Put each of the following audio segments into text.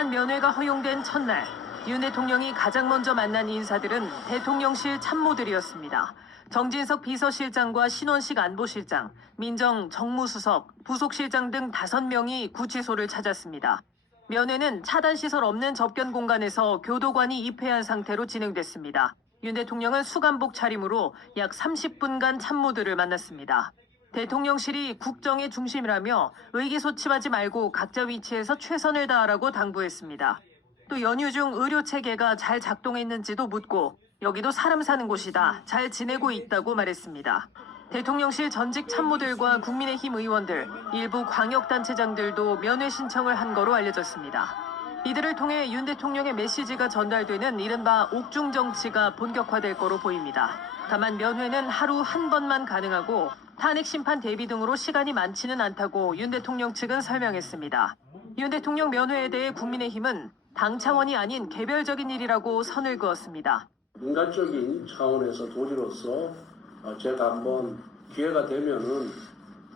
일반 면회가 허용된 첫날 윤 대통령이 가장 먼저 만난 인사들은 대통령실 참모들이었습니다. 정진석 비서실장과 신원식 안보실장, 민정 정무수석, 부속실장 등 다섯 명이 구치소를 찾았습니다. 면회는 차단시설 없는 접견 공간에서 교도관이 입회한 상태로 진행됐습니다. 윤 대통령은 수감복 차림으로 약 30분간 참모들을 만났습니다. 대통령실이 국정의 중심이라며 의기소침하지 말고 각자 위치에서 최선을 다하라고 당부했습니다. 또 연휴 중 의료 체계가 잘 작동했는지도 묻고 여기도 사람 사는 곳이다. 잘 지내고 있다고 말했습니다. 대통령실 전직 참모들과 국민의힘 의원들, 일부 광역단체장들도 면회 신청을 한 거로 알려졌습니다. 이들을 통해 윤 대통령의 메시지가 전달되는 이른바 옥중 정치가 본격화될 거로 보입니다. 다만 면회는 하루 한 번만 가능하고 탄핵 심판 대비 등으로 시간이 많지는 않다고 윤 대통령 측은 설명했습니다. 윤 대통령 면회에 대해 국민의힘은 당 차원이 아닌 개별적인 일이라고 선을 그었습니다. 인간적인 차원에서 도지로서 어, 제가 한번 기회가 되면은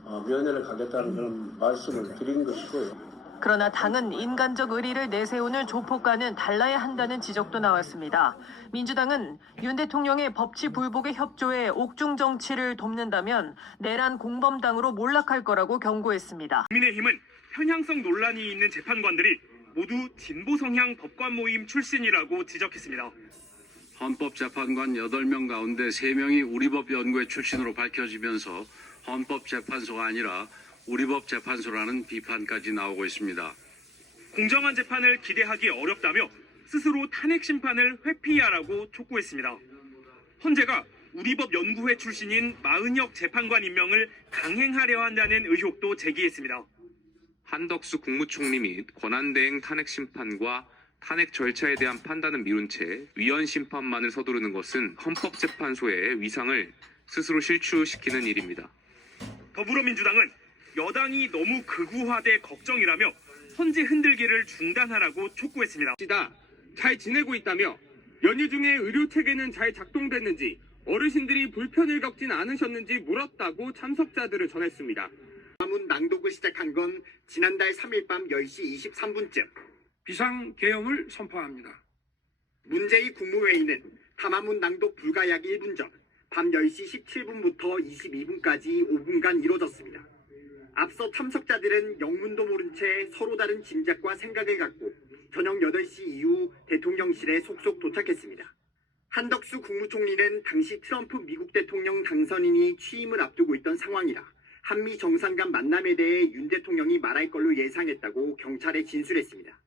어, 면회를 가겠다는 그런 말씀을 드린 것이고요. 그러나 당은 인간적 의리를 내세우는 조폭과는 달라야 한다는 지적도 나왔습니다. 민주당은 윤 대통령의 법치 불복의 협조에 옥중 정치를 돕는다면 내란 공범당으로 몰락할 거라고 경고했습니다. 국민의힘은 편향성 논란이 있는 재판관들이 모두 진보 성향 법관 모임 출신이라고 지적했습니다. 헌법재판관 8명 가운데 3명이 우리법 연구회 출신으로 밝혀지면서 헌법재판소가 아니라 우리법 재판소라는 비판까지 나오고 있습니다. 공정한 재판을 기대하기 어렵다며 스스로 탄핵 심판을 회피하라고 촉구했습니다. 헌재가 우리법 연구회 출신인 마은혁 재판관 임명을 강행하려 한다는 의혹도 제기했습니다. 한덕수 국무총리 및 권한대행 탄핵 심판과 탄핵 절차에 대한 판단은 미룬 채 위헌 심판만을 서두르는 것은 헌법재판소의 위상을 스스로 실추시키는 일입니다. 더불어민주당은 여당이 너무 극우화돼 걱정이라며 헌재 흔들기를 중단하라고 촉구했습니다. 잘 지내고 있다며 연휴 중에 의료 체계는 잘 작동됐는지 어르신들이 불편을 겪진 않으셨는지 물었다고 참석자들을 전했습니다. 하문 낭독을 시작한 건 지난달 3일 밤 10시 23분쯤 비상 계엄을 선포합니다. 문재희 국무회의는 하마문 낭독 불가 약 1분 전 밤 10시 17분부터 22분까지 5분간 이뤄졌습니다. 앞서 참석자들은 영문도 모른 채 서로 다른 짐작과 생각을 갖고 저녁 8시 이후 대통령실에 속속 도착했습니다. 한덕수 국무총리는 당시 트럼프 미국 대통령 당선인이 취임을 앞두고 있던 상황이라 한미 정상 간 만남에 대해 윤 대통령이 말할 걸로 예상했다고 경찰에 진술했습니다.